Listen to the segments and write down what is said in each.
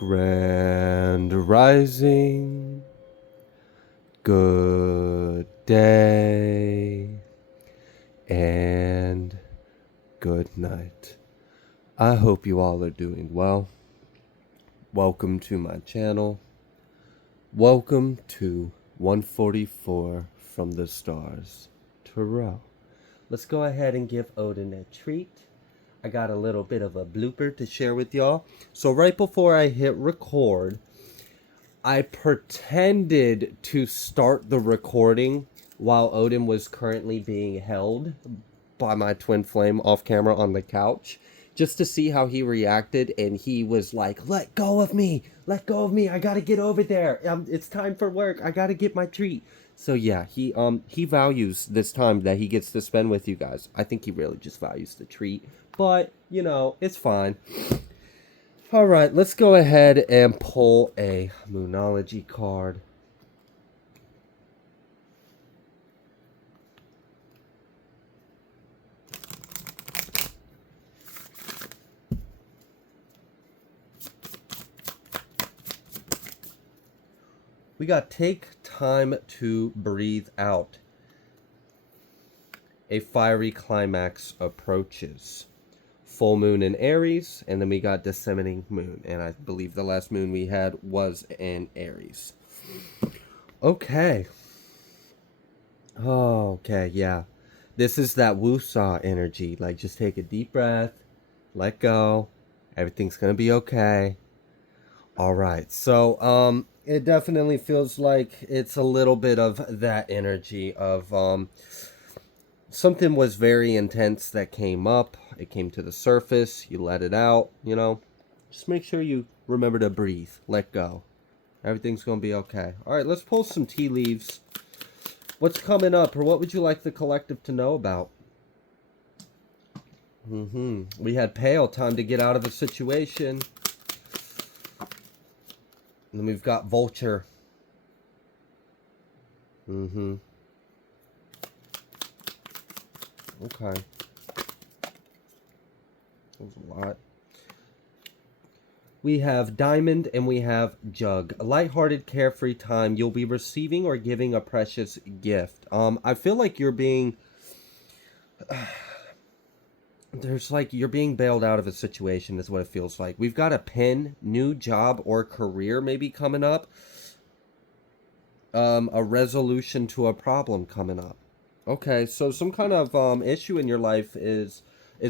Grand Rising, good day, and good night. I hope you all are doing well. Welcome to my channel. Welcome to 144 from the stars, Tarot. Let's go ahead and give Odin a treat. I got a little bit of a blooper to share with y'all. So right before I hit record, I pretended to start the recording while Odin was currently being held by my twin flame off camera on the couch, just to see how he reacted. And he was like, let go of me, I gotta get over there, it's time for work, I gotta get my treat. So yeah, he values this time that he gets to spend with you guys. I think he really just values the treat, but you know, it's fine. All right, let's go ahead and pull a Moonology card. We got take time to breathe out. A fiery climax approaches. Full moon in Aries, and then we got descending moon, and I believe the last moon we had was in Aries. Okay. Oh, okay, yeah. This is that woo-saw energy. Like, just take a deep breath, let go, everything's gonna be okay. All right, so it definitely feels like it's a little bit of that energy of something was very intense that came up. It came to the surface. You let it out, you know. Just make sure you remember to breathe. Let go. Everything's going to be okay. All right, let's pull some tea leaves. What's coming up, or what would you like the collective to know about? We had pale, time to get out of the situation. And then we've got vulture. Okay. There's a lot. We have diamond and we have jug. A lighthearted, carefree time. You'll be receiving or giving a precious gift. I feel like you're being... there's like you're being bailed out of a situation is what it feels like. We've got a pin, new job or career maybe coming up. A resolution to a problem coming up. Okay, so some kind of issue in your life is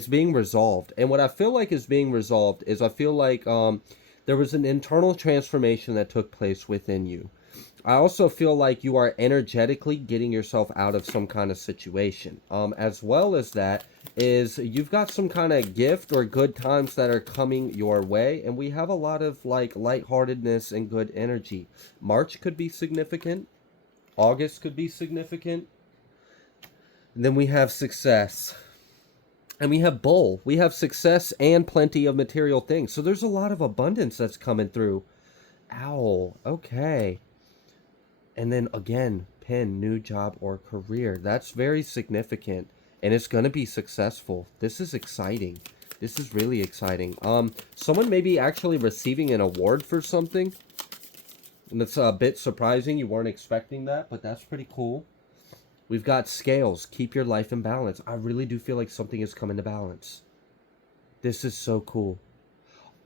being resolved. And what I feel like is being resolved is I feel like there was an internal transformation that took place within you. I also feel like you are energetically getting yourself out of some kind of situation. As well as that is you've got some kind of gift or good times that are coming your way. And we have a lot of like lightheartedness and good energy. March could be significant. August could be significant. And then we have success. And we have bull. We have success and plenty of material things. So there's a lot of abundance that's coming through. Owl. Okay. And then again, pin, new job or career. That's very significant. And it's going to be successful. This is exciting. This is really exciting. Someone may be actually receiving an award for something. And it's a bit surprising. You weren't expecting that, but that's pretty cool. We've got scales. Keep your life in balance. I really do feel like something is coming to balance. This is so cool.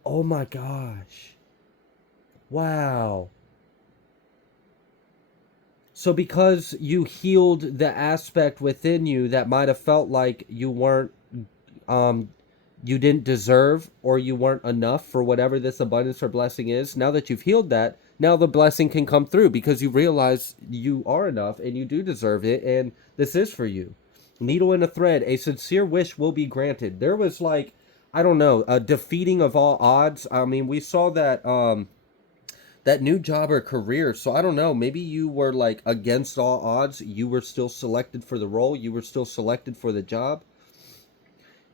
Oh my gosh. Wow. So because you healed the aspect within you that might have felt like you weren't, you didn't deserve or you weren't enough for whatever this abundance or blessing is, now that you've healed that, now the blessing can come through because you realize you are enough and you do deserve it and this is for you. Needle in a thread, a sincere wish will be granted. There was like, I don't know, a defeating of all odds. I mean, we saw that that new job or career. So I don't know, maybe you were like against all odds. You were still selected for the role. You were still selected for the job.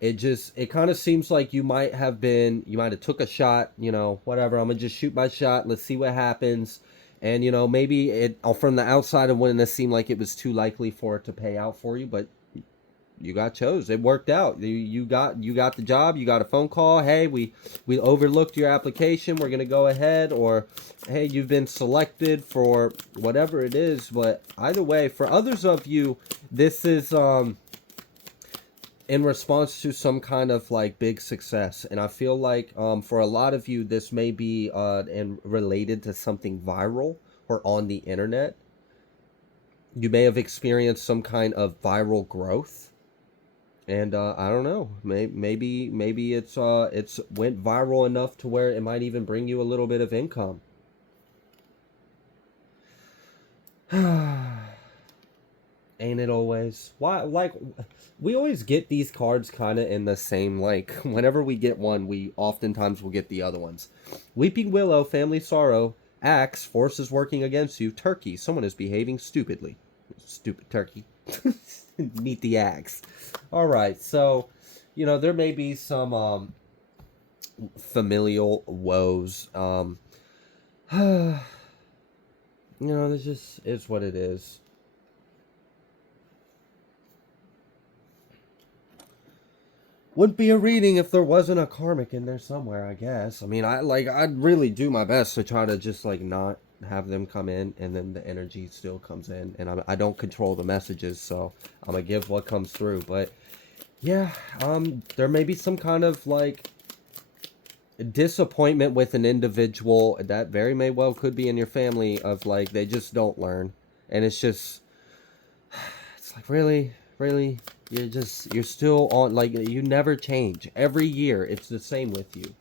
It kind of seems like you might have took a shot, you know, whatever. I'm going to just shoot my shot. Let's see what happens. And, you know, maybe from the outside, it wouldn't have seemed like it was too likely for it to pay out for you. But you got chose. It worked out. You got the job. You got a phone call. Hey, we overlooked your application. We're gonna go ahead. Or hey, you've been selected for whatever it is. But either way, for others of you, this is in response to some kind of like big success. And I feel like for a lot of you, this may be and related to something viral or on the internet. You may have experienced some kind of viral growth, and I don't know, maybe it's went viral enough to where it might even bring you a little bit of income. Ain't it always? Why, like, we always get these cards kind of in the same, like, whenever we get one, we oftentimes will get the other ones. Weeping Willow, Family Sorrow, Axe, Forces Working Against You, Turkey, someone is behaving stupidly. Stupid turkey. Meet the axe. Alright, so, there may be some, familial woes. This just is what it is. Wouldn't be a reading if there wasn't a karmic in there somewhere, I guess. I mean, I'd really do my best to try to just like not have them come in, and then the energy still comes in, and I don't control the messages, so I'm gonna give what comes through. But yeah, there may be some kind of like disappointment with an individual that very may well could be in your family, of like they just don't learn, and it's just, it's like, really, you're still on, like, you never change. Every year it's the same with you.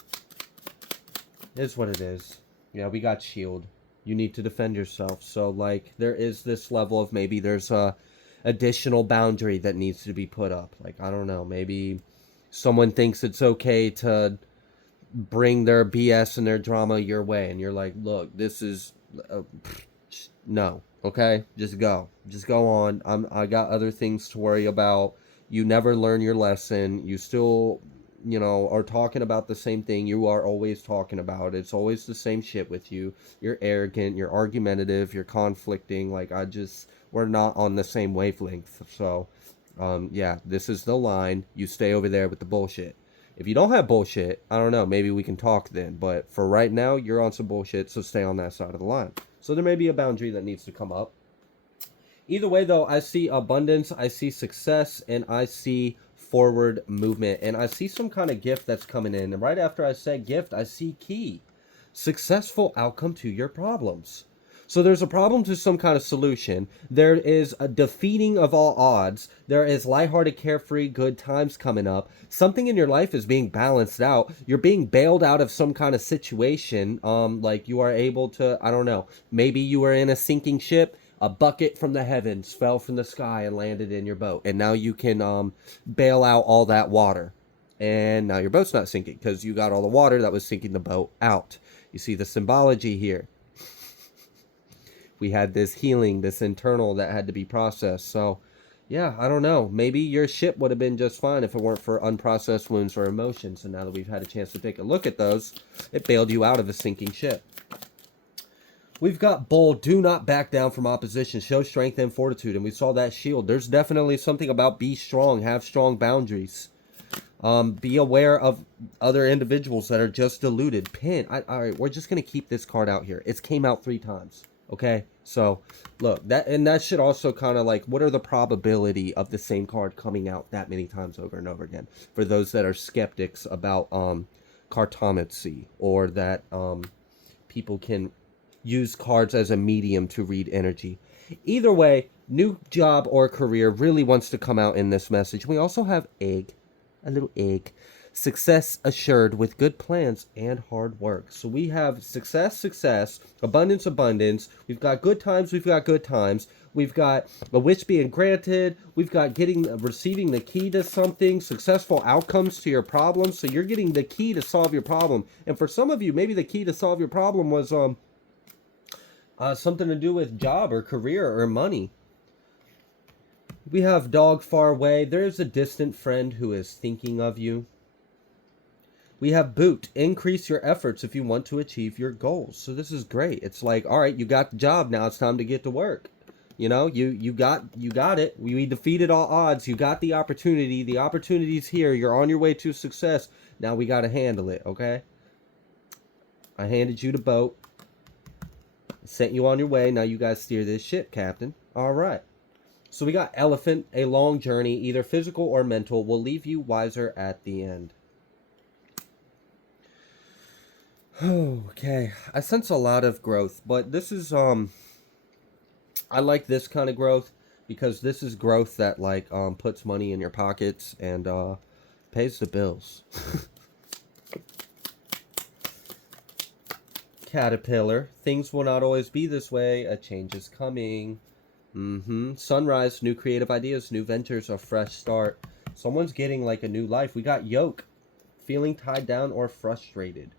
It's what it is. Yeah, we got shield. You need to defend yourself. So like there is this level of, maybe there's a additional boundary that needs to be put up. Like, I don't know, maybe someone thinks it's okay to bring their BS and their drama your way, and you're like, look, this is no, okay, just go on. I got other things to worry about. You never learn your lesson. You still, are talking about the same thing you are always talking about. It's always the same shit with you. You're arrogant, you're argumentative, you're conflicting. Like, we're not on the same wavelength. So yeah, this is the line. You stay over there with the bullshit. If you don't have bullshit, I don't know, maybe we can talk then. But for right now, you're on some bullshit, so stay on that side of the line. So there may be a boundary that needs to come up. Either way, though, I see abundance, I see success, and I see forward movement. And I see some kind of gift that's coming in. And right after I said gift, I see key. Successful outcome to your problems. So there's a problem to some kind of solution. There is a defeating of all odds. There is lighthearted, carefree, good times coming up. Something in your life is being balanced out. You're being bailed out of some kind of situation. Like you are able to, I don't know, maybe you were in a sinking ship. A bucket from the heavens fell from the sky and landed in your boat. And now you can bail out all that water. And now your boat's not sinking because you got all the water that was sinking the boat out. You see the symbology here. We had this healing, this internal that had to be processed. So, yeah, I don't know. Maybe your ship would have been just fine if it weren't for unprocessed wounds or emotions. And now that we've had a chance to take a look at those, it bailed you out of a sinking ship. We've got bold, do not back down from opposition, show strength and fortitude. And we saw that shield. There's definitely something about be strong, have strong boundaries. Be aware of other individuals that are just deluded. Pin. All right, we're just going to keep this card out here. It's came out 3 times. Okay, so look, that should also kind of like, what are the probability of the same card coming out that many times over and over again? For those that are skeptics about cartomancy, or that people can use cards as a medium to read energy. Either way, new job or career really wants to come out in this message. We also have egg, a little egg. Success assured with good plans and hard work. So we have success, abundance. We've got good times, We've got a wish being granted. We've got receiving the key to something, successful outcomes to your problem. So you're getting the key to solve your problem. And for some of you, maybe the key to solve your problem was something to do with job or career or money. We have dog far away. There's a distant friend who is thinking of you. We have boot. Increase your efforts if you want to achieve your goals. So this is great. It's like, all right, you got the job. Now it's time to get to work. You got it. We defeated all odds. You got the opportunity. The opportunity's here. You're on your way to success. Now we got to handle it, okay? I handed you the boat. Sent you on your way. Now you guys steer this ship, Captain. All right. So we got Elephant. A long journey, either physical or mental, will leave you wiser at the end. Okay. I sense a lot of growth, but this is I like this kind of growth because this is growth that like puts money in your pockets and pays the bills. Caterpillar, things will not always be this way. A change is coming. Sunrise, new creative ideas, new ventures, a fresh start. Someone's getting like a new life. We got Yoke, feeling tied down or frustrated.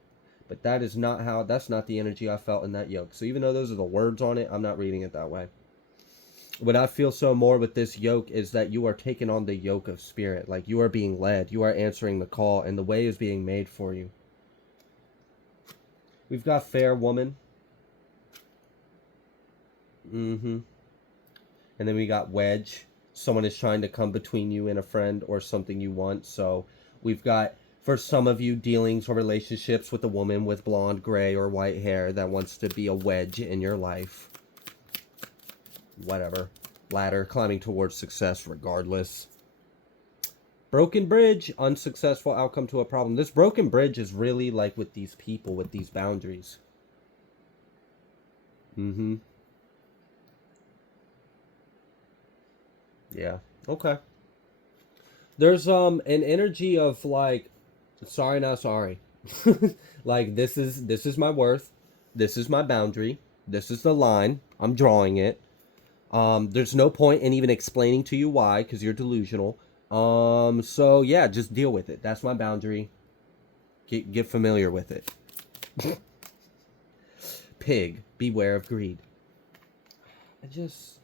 But that's not the energy I felt in that Yoke. So even though those are the words on it, I'm not reading it that way. What I feel so more with this yoke is that you are taking on the yoke of spirit. Like you are being led. You are answering the call and the way is being made for you. We've got fair woman. And then we got wedge. Someone is trying to come between you and a friend or something you want. So we've got, for some of you, dealings or relationships with a woman with blonde, gray, or white hair that wants to be a wedge in your life. Whatever. Ladder, climbing towards success regardless. Broken bridge, unsuccessful outcome to a problem. This broken bridge is really like with these people, with these boundaries. Yeah. Okay. There's an energy of like, sorry, not sorry. Like this is my worth. This is my boundary. This is the line. I'm drawing it. There's no point in even explaining to you why, because you're delusional. So yeah, just deal with it. That's my boundary. Get familiar with it. Pig, beware of greed. I just,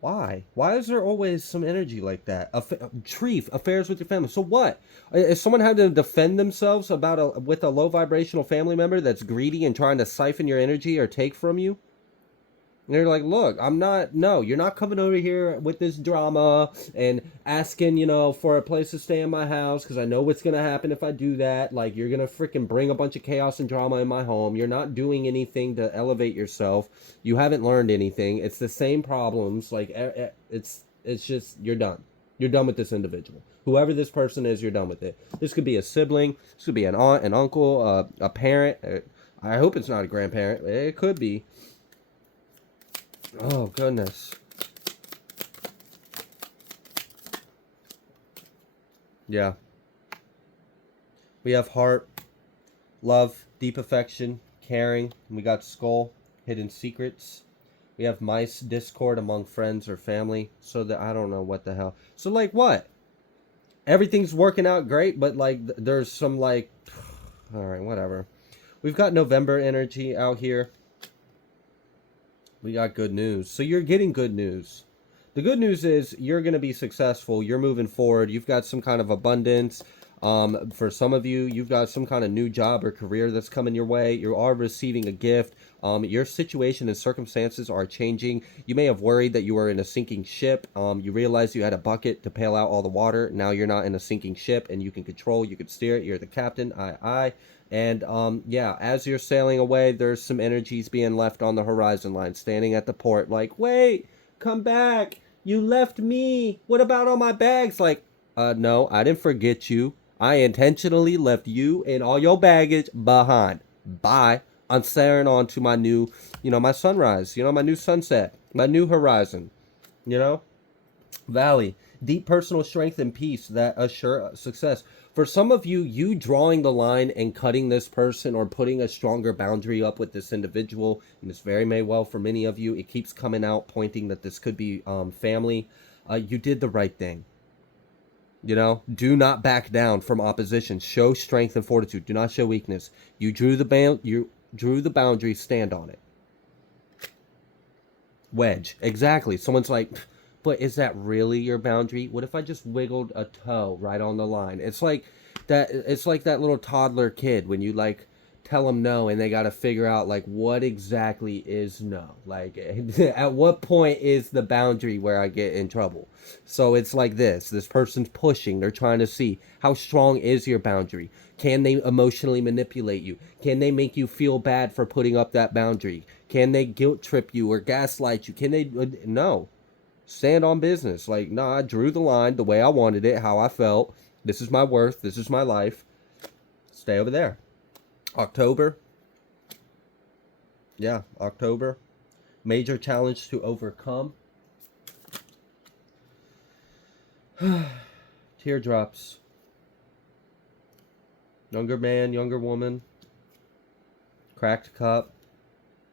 why? Why is there always some energy like that? Treef, affairs with your family. So what? If someone had to defend themselves with a low vibrational family member that's greedy and trying to siphon your energy or take from you? And they're like, look, you're not coming over here with this drama and asking, for a place to stay in my house because I know what's going to happen if I do that. Like, you're going to freaking bring a bunch of chaos and drama in my home. You're not doing anything to elevate yourself. You haven't learned anything. It's the same problems. Like, it's just, you're done. You're done with this individual. Whoever this person is, you're done with it. This could be a sibling. This could be an aunt, an uncle, a parent. I hope it's not a grandparent. It could be. Oh, goodness. Yeah. We have heart, love, deep affection, caring. And we got skull, hidden secrets. We have mice, discord among friends or family. So that I don't know what the hell. So like what? Everything's working out great, but like there's some like, all right, whatever. We've got November energy out here. We got good news. So you're getting good news. The good news is you're going to be successful. You're moving forward. You've got some kind of abundance. For some of you, you've got some kind of new job or career that's coming your way. You are receiving a gift. Your situation and circumstances are changing. You may have worried that you were in a sinking ship. You realized you had a bucket to pail out all the water. Now you're not in a sinking ship and you can control, you can steer it. You're the captain. Aye. And yeah, as you're sailing away, there's some energies being left on the horizon line, standing at the port like, wait, come back. You left me. What about all my bags? Like, no, I didn't forget you. I intentionally left you and all your baggage behind. Bye. I'm sailing on to my new, my sunrise, my new sunset, my new horizon, Valley. Deep personal strength and peace that assure success. For some of you, you drawing the line and cutting this person or putting a stronger boundary up with this individual, and this very may well for many of you, it keeps coming out pointing that this could be family. You did the right thing. Do not back down from opposition. Show strength and fortitude. Do not show weakness. You drew the boundary. Stand on it. Wedge. Exactly. Someone's like, but is that really your boundary? What if I just wiggled a toe right on the line? It's like that little toddler kid when you like tell them no, and they got to figure out like what exactly is no. Like at what point is the boundary where I get in trouble? So it's like this person's pushing, they're trying to see how strong is your boundary. Can they emotionally manipulate you? Can they make you feel bad for putting up that boundary? Can they guilt trip you or gaslight you? Can they no. Stand on business. Like, nah, I drew the line the way I wanted it, how I felt. This is my worth, this is my life. Stay over there. October. Yeah, October. Major challenge to overcome. Teardrops. Younger man, younger woman. Cracked cup.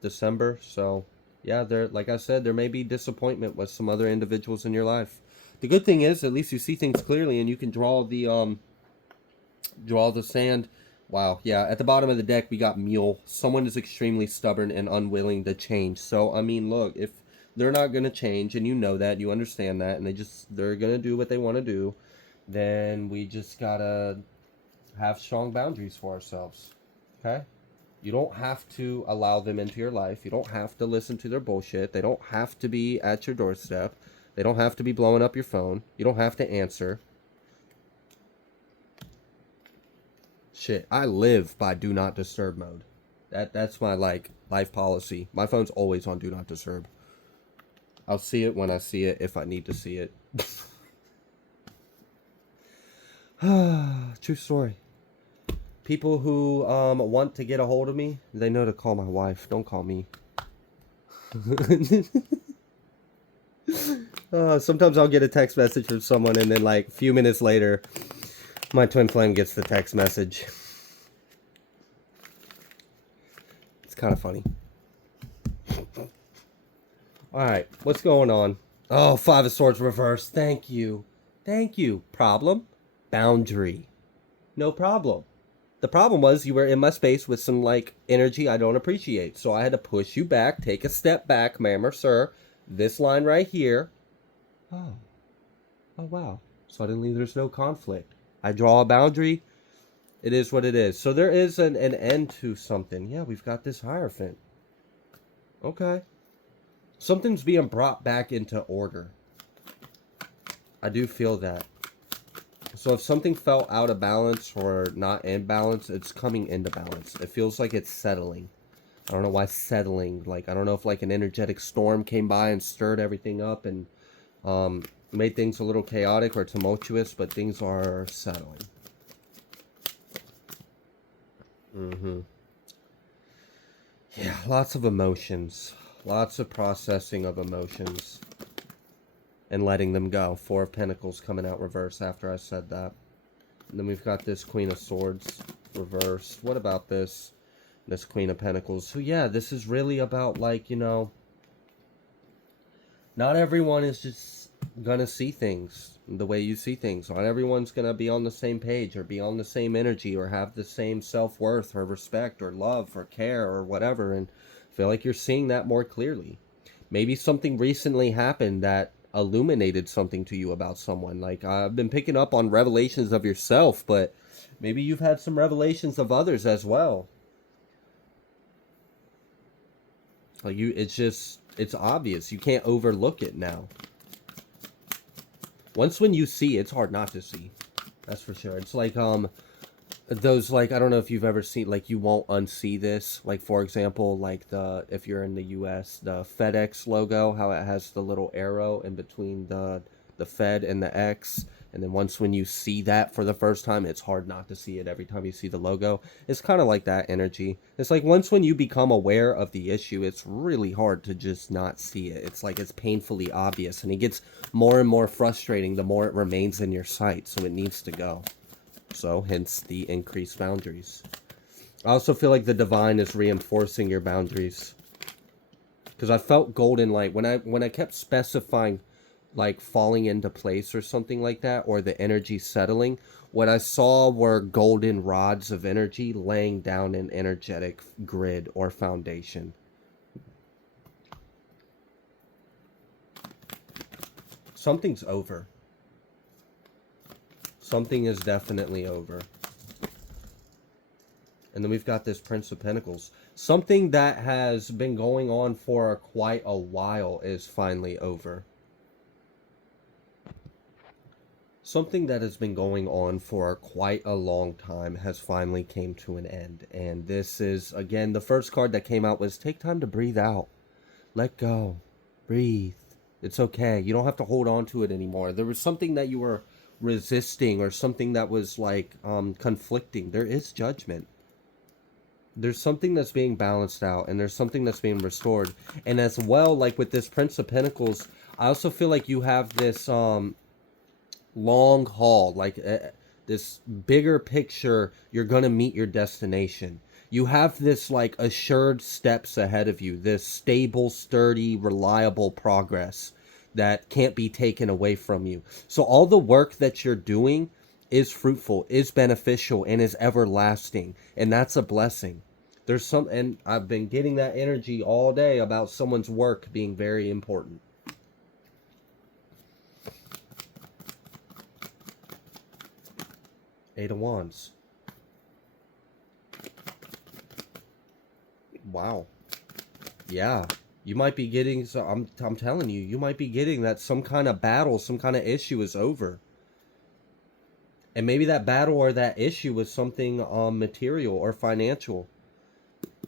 December. So, yeah, there, like I said, there may be disappointment with some other individuals in your life. The good thing is, at least you see things clearly, and you can draw the sand. Wow, yeah, at the bottom of the deck we got mule. Someone is extremely stubborn and unwilling to change. So I mean, look, if they're not going to change, and you know that, you understand that, and they're going to do what they want to do, then we just got to have strong boundaries for ourselves. Okay? You don't have to allow them into your life. You don't have to listen to their bullshit. They don't have to be at your doorstep. They don't have to be blowing up your phone. You don't have to answer. Shit, I live by do not disturb mode. That's my like life policy. My phone's always on do not disturb. I'll see it when I see it if I need to see it. True story. People who want to get a hold of me, they know to call my wife. Don't call me. Sometimes I'll get a text message from someone, and then like a few minutes later, my twin flame gets the text message. It's kind of funny. Alright, what's going on? Oh, Five of Swords reversed. Thank you. Thank you. Problem? Boundary. No problem. The problem was you were in my space with some, like, energy I don't appreciate. So I had to push you back, take a step back, ma'am or sir. This line right here. Oh. Oh, wow. Suddenly there's no conflict. I draw a boundary. It is what it is. So there is an end to something. Yeah, we've got this Hierophant. Okay. Something's being brought back into order. I do feel that. So if something felt out of balance or not in balance, it's coming into balance. It feels like it's settling. I don't know why settling. Like, I don't know if like an energetic storm came by and stirred everything up and made things a little chaotic or tumultuous, but things are settling. Yeah, lots of emotions. Lots of processing of emotions. And letting them go. Four of Pentacles coming out reverse after I said that. And then we've got this Queen of Swords reversed. What about this? This Queen of Pentacles. So yeah, this is really about like, you know, not everyone is just gonna see things the way you see things. Not everyone's gonna be on the same page or be on the same energy or have the same self-worth or respect or love or care or whatever. And I feel like you're seeing that more clearly. Maybe something recently happened that illuminated something to you about someone. Like, I've been picking up on revelations of yourself, but maybe you've had some revelations of others as well. Like, it's obvious. You can't overlook it now. Once when you see, it's hard not to see. That's for sure. It's like, those, like, I don't know if you've ever seen, like, you won't unsee this. Like, for example, like, if you're in the US, the FedEx logo, how it has the little arrow in between the Fed and the X. And then once when you see that for the first time, it's hard not to see it every time you see the logo. It's kind of like that energy. It's like once when you become aware of the issue, it's really hard to just not see it. It's like it's painfully obvious. And it gets more and more frustrating the more it remains in your sight. So it needs to go. So, hence the increased boundaries. I also feel like the divine is reinforcing your boundaries. Because I felt golden light. When I kept specifying, like, falling into place or something like that, or the energy settling, what I saw were golden rods of energy laying down an energetic grid or foundation. Something's over. Something is definitely over. And then we've got this Prince of Pentacles. Something that has been going on for quite a while is finally over. Something that has been going on for quite a long time has finally came to an end. And this is, again, the first card that came out was take time to breathe out. Let go. Breathe. It's okay. You don't have to hold on to it anymore. There was something that you were resisting or something that was like conflicting. There is judgment. There's something that's being balanced out and there's something that's being restored. And as well, like with this Prince of Pentacles, I also feel like you have this long haul, like this bigger picture. You're gonna meet your destination. You have this like assured steps ahead of you, this stable, sturdy, reliable progress that can't be taken away from you. So all the work that you're doing is fruitful, is beneficial, and is everlasting, and that's a blessing. There's some, and I've been getting that energy all day about someone's work being very important. Eight of Wands. Wow. Yeah. You might be getting, so I'm telling you, you might be getting that some kind of battle, some kind of issue is over. And maybe that battle or that issue was something material or financial.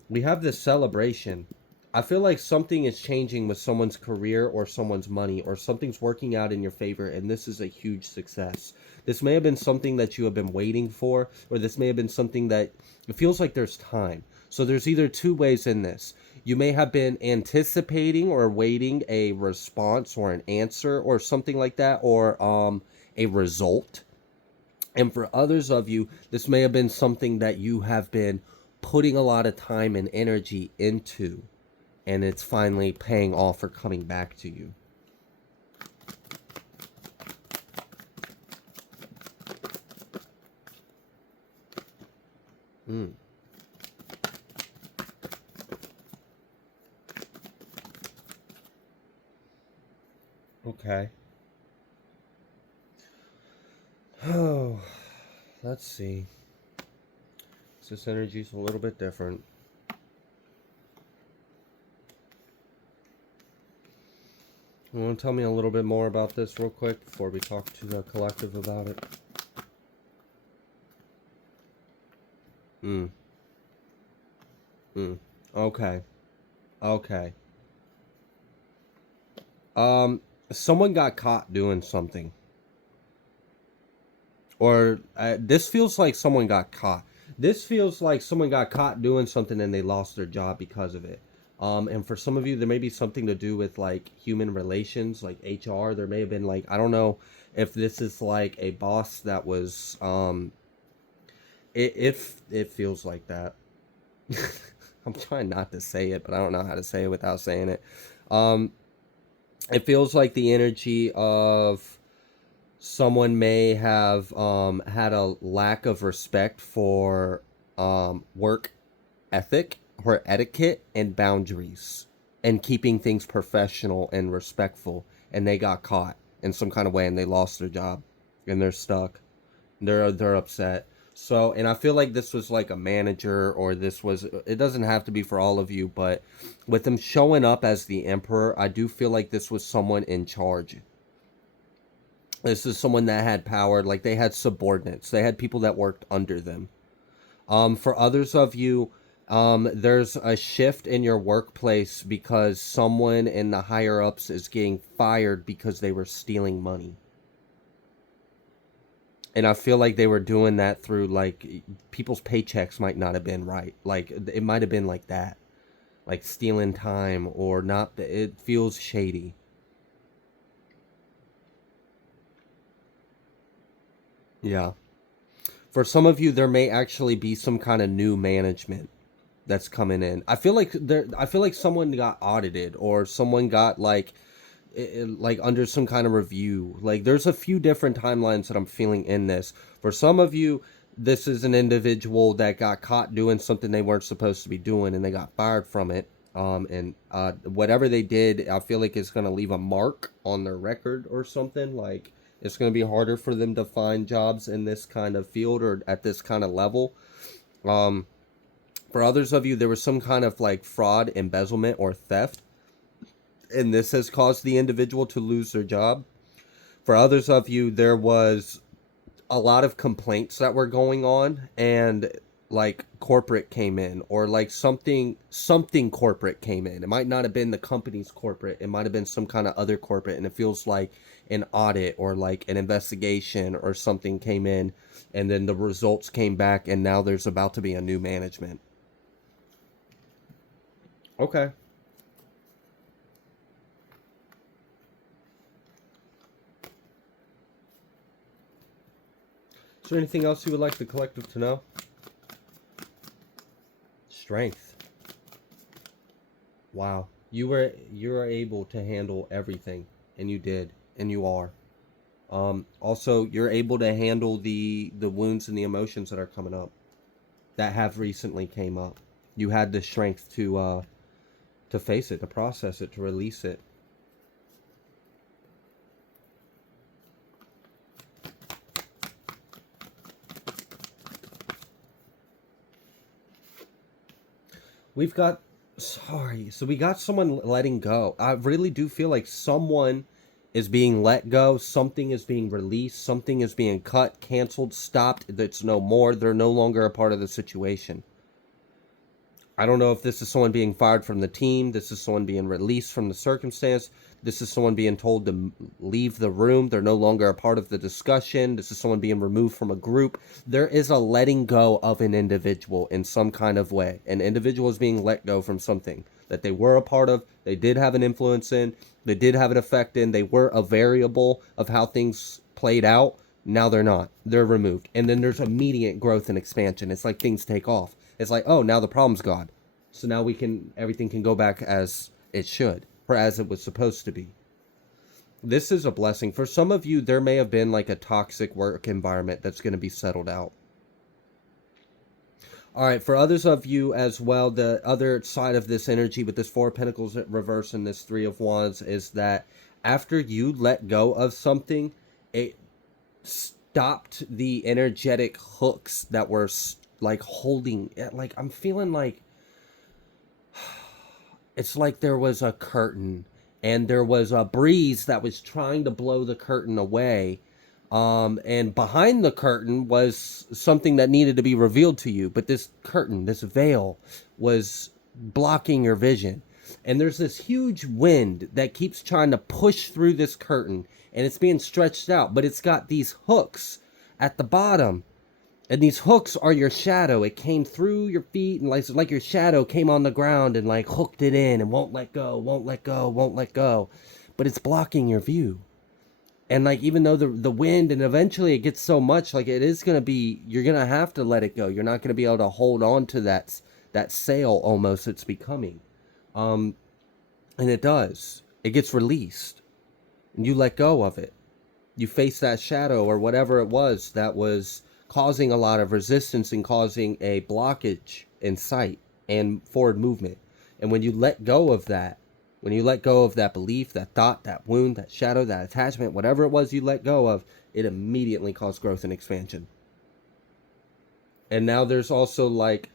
We have this celebration. I feel like something is changing with someone's career or someone's money, or something's working out in your favor, and this is a huge success. This may have been something that you have been waiting for, or this may have been something that it feels like there's time. So there's either two ways in this. You may have been anticipating or waiting a response or an answer or something like that, or a result. And for others of you, this may have been something that you have been putting a lot of time and energy into, and it's finally paying off or coming back to you. Mm. Okay. Oh, let's see. This energy's a little bit different. You want to tell me a little bit more about this real quick before we talk to the collective about it? Mm. Mm. Okay. Okay. Someone got caught doing something. Or this feels like someone got caught. This feels like someone got caught doing something and they lost their job because of it. And for some of you, there may be something to do with like human relations, like HR. There may have been like, I don't know if this is like a boss that was, it feels like that. I'm trying not to say it, but I don't know how to say it without saying it. Um, it feels like the energy of someone may have had a lack of respect for work ethic or etiquette and boundaries and keeping things professional and respectful, and they got caught in some kind of way and they lost their job and they're stuck. They're upset. So, and I feel like this was like a manager, or this was, it doesn't have to be for all of you, but with them showing up as the emperor, I do feel like this was someone in charge. This is someone that had power, like they had subordinates. They had people that worked under them. For others of you, there's a shift in your workplace because someone in the higher ups is getting fired because they were stealing money. And I feel like they were doing that through like people's paychecks might not have been right. Like it might have been like that. Like stealing time or not. It feels shady. Yeah. For some of you, there may actually be some kind of new management that's coming in. I feel like someone got audited or someone got like under some kind of review. Like there's a few different timelines that I'm feeling in this. For some of you, this is an individual that got caught doing something they weren't supposed to be doing and they got fired from it. And whatever they did, I feel like it's going to leave a mark on their record or something. Like it's going to be harder for them to find jobs in this kind of field or at this kind of level. Um, For others of you, there was some kind of like fraud, embezzlement, or theft, and this has caused the individual to lose their job. For others of you, there was a lot of complaints that were going on, and like corporate came in, or like something corporate came in. It might not have been the company's corporate, it might have been some kind of other corporate, and it feels like an audit or like an investigation or something came in, and then the results came back, and now there's about to be a new management. Okay. Is there anything else you would like the collective to know? Strength. Wow. You are able to handle everything, and you did, and you are. Also, you're able to handle the wounds and the emotions that are coming up, that have recently came up. You had the strength to face it, to process it, to release it. We've got, sorry, so we got someone letting go. I really do feel like someone is being let go, something is being released, something is being cut, canceled, stopped. That's no more. They're no longer a part of the situation. I don't know if this is someone being fired from the team. This is someone being released from the circumstance. This is someone being told to leave the room. They're no longer a part of the discussion. This is someone being removed from a group. There is a letting go of an individual in some kind of way. An individual is being let go from something that they were a part of. They did have an influence in. They did have an effect in. They were a variable of how things played out. Now they're not. They're removed. And then there's immediate growth and expansion. It's like things take off. It's like, oh, now the problem's gone. So now everything can go back as it should, or as it was supposed to be. This is a blessing. For some of you, there may have been like a toxic work environment that's going to be settled out. All right, for others of you as well, the other side of this energy with this Four of Pentacles reverse and this Three of Wands is that after you let go of something, it stopped the energetic hooks that were like holding, like I'm feeling like it's like there was a curtain and there was a breeze that was trying to blow the curtain away. And behind the curtain was something that needed to be revealed to you. But this curtain, this veil, was blocking your vision. And there's this huge wind that keeps trying to push through this curtain. And it's being stretched out. But it's got these hooks at the bottom. And these hooks are your shadow. It came through your feet, and like your shadow came on the ground and like hooked it in and won't let go, won't let go, won't let go. But it's blocking your view. And like even though the wind, and eventually it gets so much, like it is gonna be, you're gonna have to let it go. You're not gonna be able to hold on to that sail almost it's becoming. And it does. It gets released. And you let go of it. You face that shadow or whatever it was that was causing a lot of resistance and causing a blockage in sight and forward movement. And when you let go of that, when you let go of that belief, that thought, that wound, that shadow, that attachment, whatever it was you let go of, it immediately caused growth and expansion. And now there's also like,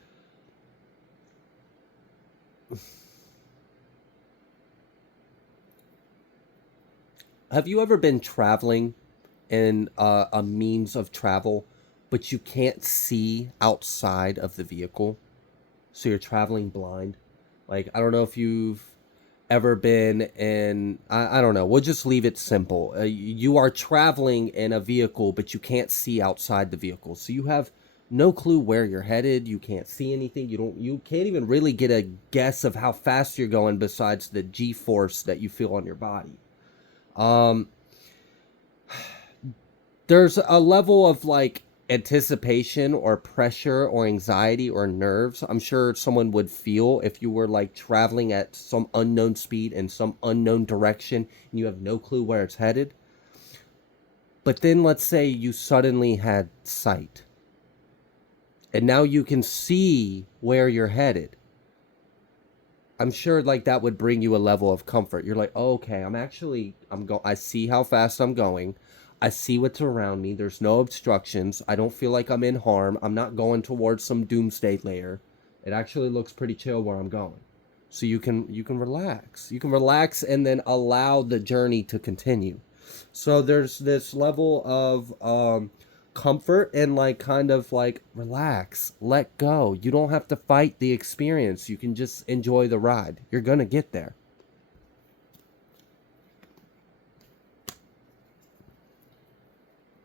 have you ever been traveling in a means of travel, but you can't see outside of the vehicle? So you're traveling blind. Like, I don't know if you've ever been in, I don't know, we'll just leave it simple. You are traveling in a vehicle, but you can't see outside the vehicle. So you have no clue where you're headed. You can't see anything. You can't even really get a guess of how fast you're going besides the G-force that you feel on your body. There's a level of like anticipation or pressure or anxiety or nerves I'm sure someone would feel if you were like traveling at some unknown speed in some unknown direction and you have no clue where it's headed. But then let's say you suddenly had sight and now you can see where you're headed. I'm sure like that would bring you a level of comfort. You're like, oh, okay, I see how fast I'm going. I see what's around me. There's no obstructions. I don't feel like I'm in harm. I'm not going towards some doomsday layer. It actually looks pretty chill where I'm going. So you can relax. You can relax and then allow the journey to continue. So there's this level of comfort and like kind of like relax, let go. You don't have to fight the experience. You can just enjoy the ride. You're going to get there.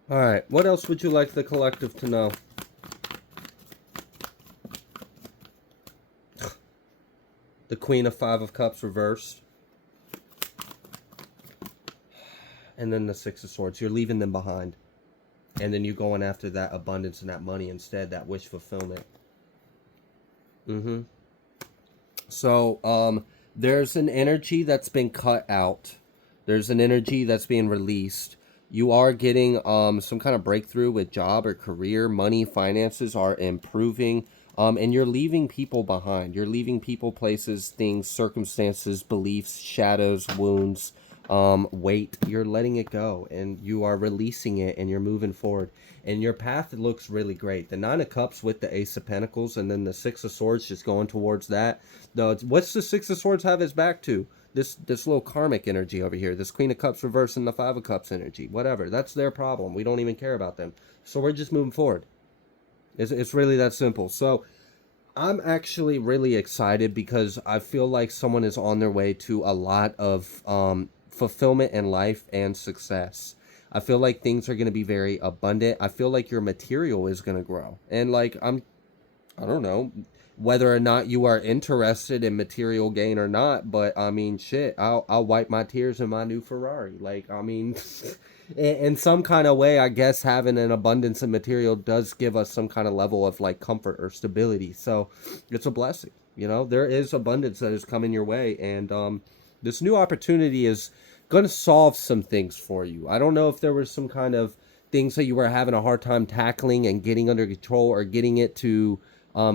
All right. What else would you like the collective to know? The Queen of Five of Cups reversed. And then the Six of Swords. You're leaving them behind. And then you're going after that abundance and that money instead, that wish fulfillment. Mm-hmm. So, there's an energy that's been cut out. There's an energy that's being released. You are getting some kind of breakthrough with job or career, money, finances are improving. And you're leaving people behind. You're leaving people, places, things, circumstances, beliefs, shadows, wounds, weight. You're letting it go and you are releasing it and you're moving forward. And your path looks really great. The Nine of Cups with the Ace of Pentacles and then the Six of Swords just going towards that. What's the Six of Swords have his back to? This little karmic energy over here. This Queen of Cups reversing the Five of Cups energy. Whatever. That's their problem. We don't even care about them. So we're just moving forward. It's really that simple. So I'm actually really excited because I feel like someone is on their way to a lot of fulfillment in life and success. I feel like things are going to be very abundant. I feel like your material is going to grow. And like I don't know whether or not you are interested in material gain or not, but I mean, shit, I'll wipe my tears in my new Ferrari. Like, I mean, in some kind of way, I guess having an abundance of material does give us some kind of level of like comfort or stability. So it's a blessing. You know, there is abundance that is coming your way, and this new opportunity is going to solve some things for you. I don't know if there was some kind of things that you were having a hard time tackling and getting under control or getting it to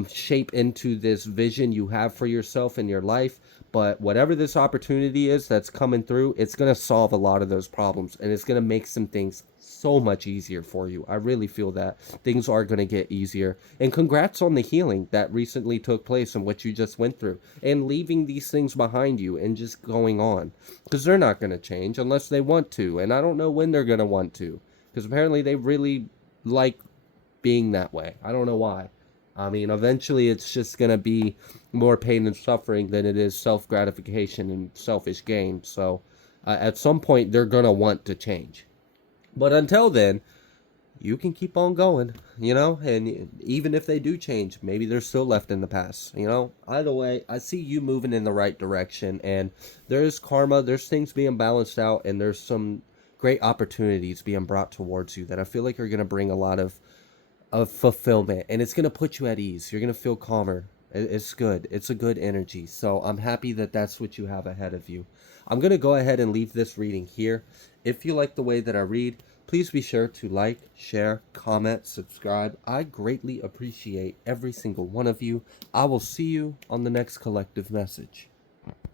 shape into this vision you have for yourself in your life. But whatever this opportunity is that's coming through, it's going to solve a lot of those problems and it's going to make some things so much easier for you. I really feel that things are going to get easier. And congrats on the healing that recently took place and what you just went through and leaving these things behind you and just going on, because they're not going to change unless they want to. And I don't know when they're going to want to, because apparently they really like being that way. I don't know why. I mean, eventually it's just going to be more pain and suffering than it is self-gratification and selfish gain. So at some point, they're going to want to change. But until then, you can keep on going, you know? And even if they do change, maybe they're still left in the past, you know? Either way, I see you moving in the right direction. And there's karma, there's things being balanced out, and there's some great opportunities being brought towards you that I feel like are going to bring a lot of fulfillment, and it's going to put you at ease. You're going to feel calmer. It's good. It's a good energy. So I'm happy that that's what you have ahead of you. I'm going to go ahead and leave this reading here. If you like the way that I read, please be sure to like, share, comment, subscribe. I greatly appreciate every single one of you. I will see you on the next collective message.